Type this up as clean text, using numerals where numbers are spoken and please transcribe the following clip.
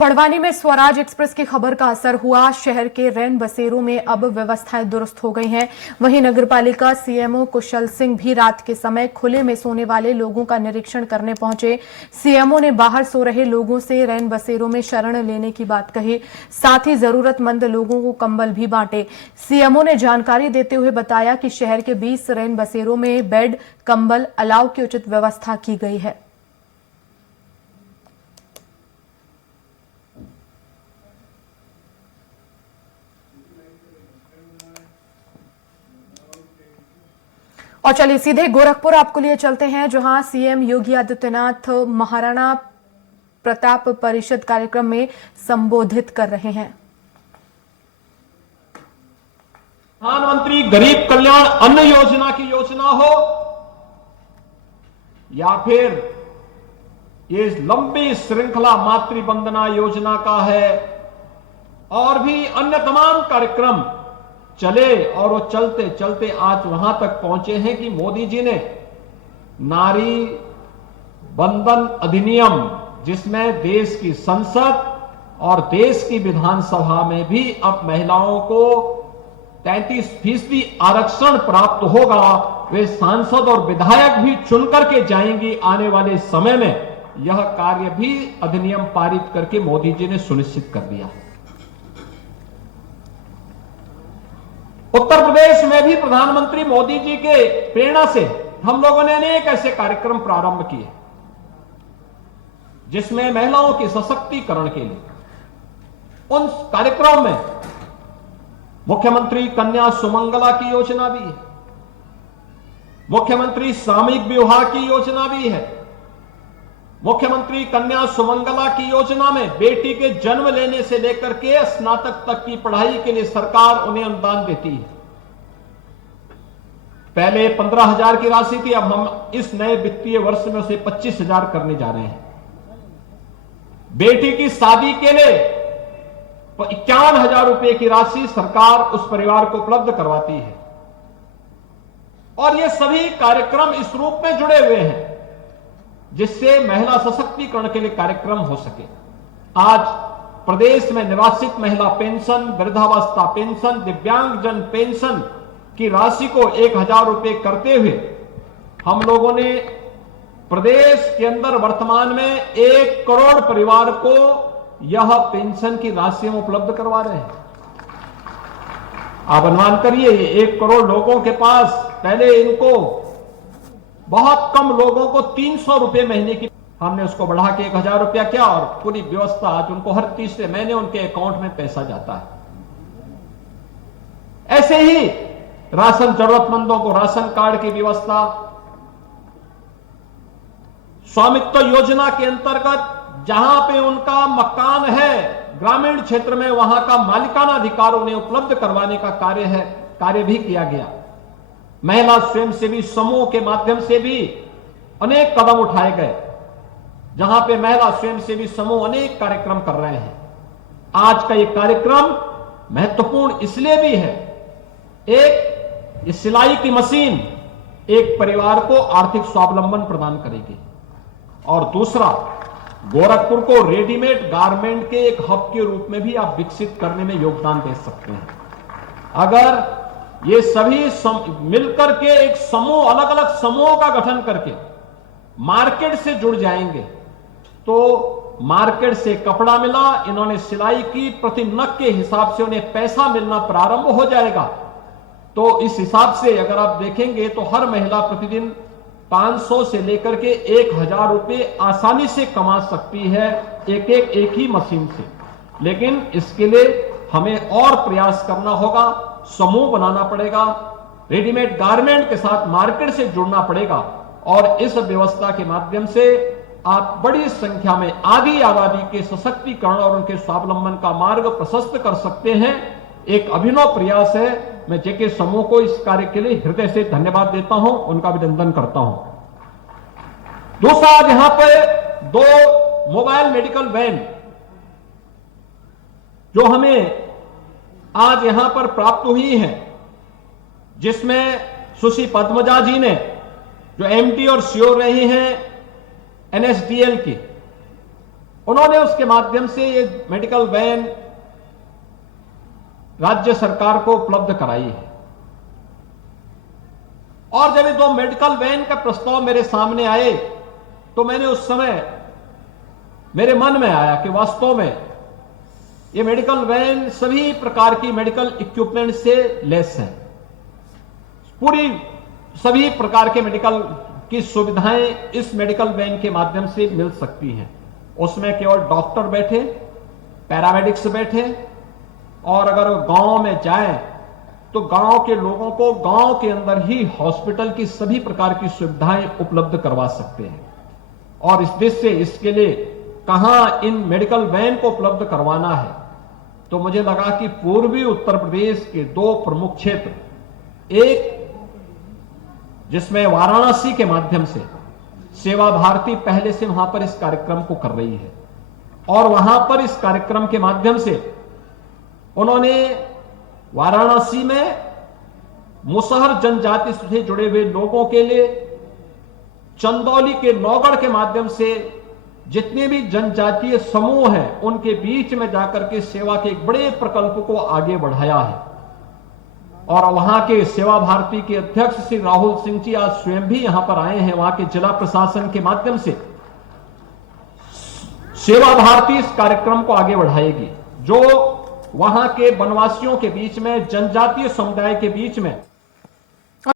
बड़वानी में स्वराज एक्सप्रेस की खबर का असर हुआ। शहर के रैन बसेरों में अब व्यवस्थाएं दुरुस्त हो गई हैं। वहीं नगरपालिका सीएमओ कुशल सिंह भी रात के समय खुले में सोने वाले लोगों का निरीक्षण करने पहुंचे। सीएमओ ने बाहर सो रहे लोगों से रैन बसेरों में शरण लेने की बात कही, साथ ही जरूरतमंद लोगों को कंबल भी बांटे। सीएमओ ने जानकारी देते हुए बताया कि शहर के 20 रैन बसेरों में बेड, कंबल, अलाव की उचित व्यवस्था की गई है। और चलिए सीधे गोरखपुर आपको लिए चलते हैं, जहां सीएम योगी आदित्यनाथ महाराणा प्रताप परिषद कार्यक्रम में संबोधित कर रहे हैं। प्रधानमंत्री गरीब कल्याण अन्न योजना की योजना हो या फिर ये लंबी श्रृंखला मातृ वंदना योजना का है और भी अन्य तमाम कार्यक्रम चले, और वो चलते चलते आज वहां तक पहुंचे हैं कि मोदी जी ने नारी बंधन अधिनियम, जिसमें देश की संसद और देश की विधानसभा में भी अब महिलाओं को 33% आरक्षण प्राप्त होगा, वे सांसद और विधायक भी चुनकर के जाएंगी आने वाले समय में, यह कार्य भी अधिनियम पारित करके मोदी जी ने सुनिश्चित कर दिया। उत्तर प्रदेश में भी प्रधानमंत्री मोदी जी के प्रेरणा से हम लोगों ने अनेक ऐसे कार्यक्रम प्रारंभ किए जिसमें महिलाओं के सशक्तिकरण के लिए उन कार्यक्रमों में मुख्यमंत्री कन्या सुमंगला की योजना भी है, मुख्यमंत्री सामूहिक विवाह की योजना भी है। मुख्यमंत्री कन्या सुमंगला की योजना में बेटी के जन्म लेने से लेकर के स्नातक तक की पढ़ाई के लिए सरकार उन्हें अनुदान देती है। पहले 15,000 की राशि थी, अब हम इस नए वित्तीय वर्ष में उसे 25,000 करने जा रहे हैं। बेटी की शादी के लिए 51,000 रुपए की राशि सरकार उस परिवार को उपलब्ध करवाती है। और ये सभी कार्यक्रम इस रूप में जुड़े हुए हैं जिससे महिला सशक्तिकरण के लिए कार्यक्रम हो सके। आज प्रदेश में निवासित महिला पेंशन, वृद्धावस्था पेंशन, दिव्यांगजन पेंशन की राशि को 1,000 रुपए करते हुए हम लोगों ने प्रदेश के अंदर वर्तमान में 1 करोड़ परिवार को यह पेंशन की राशि हम उपलब्ध करवा रहे हैं। आप अनुमान करिए, 1 करोड़ लोगों के पास पहले इनको बहुत कम लोगों को 300 रुपए महीने की, हमने उसको बढ़ा के 1,000 रुपया किया और पूरी व्यवस्था आज उनको हर तीसरे महीने उनके अकाउंट में पैसा जाता है। ऐसे ही राशन, जरूरतमंदों को राशन कार्ड की व्यवस्था, स्वामित्व योजना के अंतर्गत जहां पे उनका मकान है ग्रामीण क्षेत्र में, वहां का मालिकाना अधिकार उन्हें उपलब्ध करवाने का कार्य भी किया गया। महिला स्वयंसेवी समूह के माध्यम से भी अनेक कदम उठाए गए, जहां पे महिला स्वयंसेवी समूह अनेक कार्यक्रम कर रहे हैं। आज का ये कार्यक्रम महत्वपूर्ण इसलिए भी है, एक, ये सिलाई की मशीन एक परिवार को आर्थिक स्वावलंबन प्रदान करेगी, और दूसरा, गोरखपुर को रेडीमेड गारमेंट के एक हब के रूप में भी आप विकसित करने में योगदान दे सकते हैं। अगर ये सभी मिलकर के एक समूह, अलग अलग समूहों का गठन करके मार्केट से जुड़ जाएंगे, तो मार्केट से कपड़ा मिला, इन्होंने सिलाई की, प्रति नग के हिसाब से उन्हें पैसा मिलना प्रारंभ हो जाएगा। तो इस हिसाब से अगर आप देखेंगे तो हर महिला प्रतिदिन 500 से लेकर के 1,000 रुपए आसानी से कमा सकती है एक ही मशीन से। लेकिन इसके लिए हमें और प्रयास करना होगा, समूह बनाना पड़ेगा, रेडीमेड गारमेंट के साथ मार्केट से जुड़ना पड़ेगा, और इस व्यवस्था के माध्यम से आप बड़ी संख्या में आधी आबादी के सशक्तिकरण और उनके स्वावलंबन का मार्ग प्रशस्त कर सकते हैं। एक अभिनव प्रयास है। मैं जेके समूह को इस कार्य के लिए हृदय से धन्यवाद देता हूं, उनका अभिनंदन करता हूं। दूसरा, यहां पर 2 मोबाइल मेडिकल वैन जो हमें आज यहां पर प्राप्त हुई है, जिसमें सुश्री पद्मजा जी ने, जो एमडी और सीओ रही हैं एनएसडीएल की, उन्होंने उसके माध्यम से ये मेडिकल वैन राज्य सरकार को उपलब्ध कराई है। और जब ये 2 मेडिकल वैन का प्रस्ताव मेरे सामने आए तो मैंने उस समय मेरे मन में आया कि वास्तव में ये मेडिकल वैन सभी प्रकार की मेडिकल इक्विपमेंट से लैस है। पूरी सभी प्रकार के मेडिकल की सुविधाएं इस मेडिकल वैन के माध्यम से मिल सकती हैं। उसमें केवल डॉक्टर बैठे, पैरामेडिक्स बैठे, और अगर गांव में जाएं तो गांव के लोगों को गांव के अंदर ही हॉस्पिटल की सभी प्रकार की सुविधाएं उपलब्ध करवा सकते हैं। और इस देश से इसके लिए कहां इन मेडिकल वैन को उपलब्ध करवाना है, तो मुझे लगा कि पूर्वी उत्तर प्रदेश के 2 प्रमुख क्षेत्र, एक जिसमें वाराणसी के माध्यम से सेवा भारती पहले से वहां पर इस कार्यक्रम को कर रही है, और वहां पर इस कार्यक्रम के माध्यम से उन्होंने वाराणसी में मुसहर जनजाति से जुड़े हुए लोगों के लिए चंदौली के नौगढ़ के माध्यम से जितने भी जनजातीय समूह हैं उनके बीच में जाकर के सेवा के एक बड़े प्रकल्प को आगे बढ़ाया है। और वहां के सेवा भारती के अध्यक्ष श्री राहुल सिंह जी आज स्वयं भी यहां पर आए हैं। वहां के जिला प्रशासन के माध्यम से सेवा भारती इस कार्यक्रम को आगे बढ़ाएगी, जो वहां के वनवासियों के बीच में, जनजातीय समुदाय के बीच में